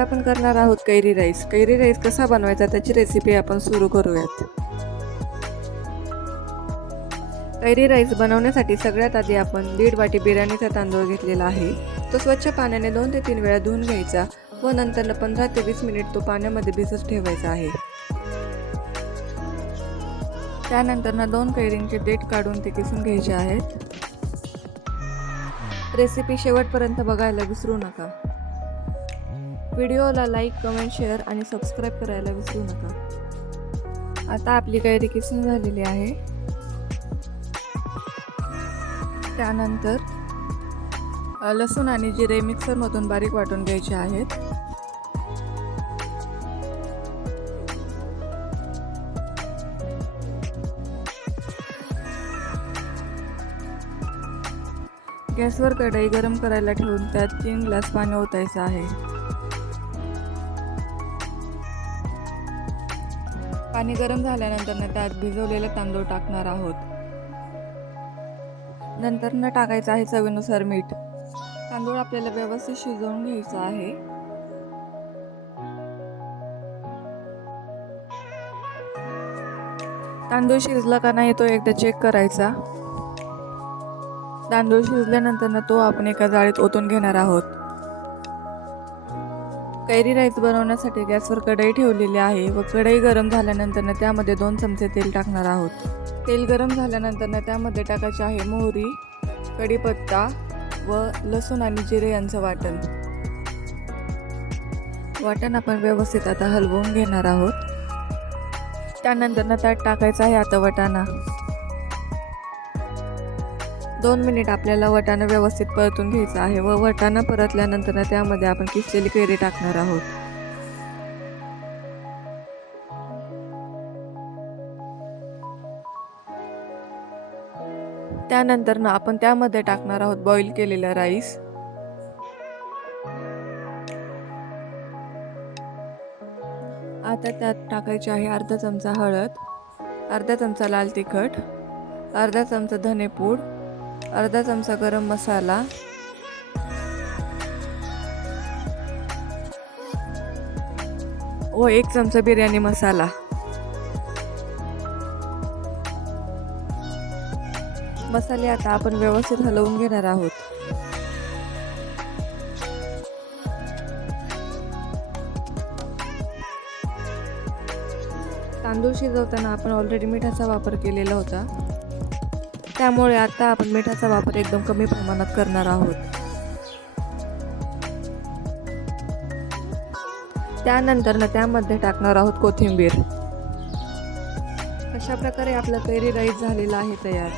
आपण करणार आहोत कैरी राईस. कैरी राईस कसा बनवायचा त्याची रेसिपी आपण सुरू करूयात. कैरी राईस बनवण्यासाठी सगळ्यात आधी आपण 1.5 वाटी बिर्याणीचा तांदूळ घेतलेला आहे. तो स्वच्छ पाण्याने 2 ते 3 वेळा धुवून घ्यायचा व नंतर 15 ते 20 मिनिट तो पाण्यामध्ये भिजत ठेवायचा आहे. त्यानंतर 2 कैरींचे देठ काढून ते किसून घ्यायचे आहेत. रेसिपी शेवटपर्यंत बघायला विसरू नका. व्हिडिओला लाईक, कमेंट, शेअर आणि सबस्क्राईब करायला विसरू नका. आता आपली कैरी किसून झालेली आहे. त्यानंतर लसूण आणि जिरे मिक्सरमधून बारीक वाटून घ्यायचे आहेत. गॅसवर कढई गरम करायला ठेवून त्यात 3 ग्लास पाणी ओतायचं आहे. पाणी गरम झाल्यानंतर त्यात भिजवलेले तांदूळ टाकणार आहोत. नंतर टाकायचं आहे चवीनुसार मीठ. तांदूळ आपल्याला व्यवस्थित शिजवून घ्यायचा आहे. तांदूळ शिजला का नाही तो एकदा चेक करायचा. तांदूळ शिजल्यानंतर तो आपण एका जाळीत ओतून घेणार आहोत. कैरी राईस बनवण्यासाठी गॅसवर कढई ठेवलेली आहे व कढई गरम झाल्यानंतर त्यामध्ये 2 चमचे तेल टाकणार आहोत. तेल गरम झाल्यानंतर त्यामध्ये टाकायचे आहे मोहरी, कढीपत्ता व लसूण आणि जिरे यांचं वाटण आपण व्यवस्थित आता हलवून घेणार आहोत. त्यानंतर त्यात टाकायचा आहे आता वाटाणा. 2 मिनिट आपल्याला वाटाणा व्यवस्थित परतून घ्यायचा आहे व वाटाणा परतल्यानंतर त्यामध्ये आपण किसलेली कैरी टाकणार आहोत. त्यानंतर आपण त्यामध्ये टाकणार आहोत बॉईल केलेला राईस. आता त्यात टाकायचे आहे अर्धा चमचा हळद, अर्धा चमचा लाल तिखट, अर्धा चमचा धनेपूड, अर्धा चमचा गरम मसाला, व 1 चमचा बिर्याणी मसाला. मसाले आता आपण व्यवस्थित हलवून घेणार आहोत. तांदूळ शिजवताना आपण ऑलरेडी मिठाचा वापर केलेला होता, त्यामुळे आता आपण मिठाचा वापर एकदम कमी प्रमाणात करणार आहोत. त्यानंतर त्यामध्ये टाकणार आहोत कोथिंबीर. अशा प्रकारे आपला कैरी राईस झालेला आहे तयार.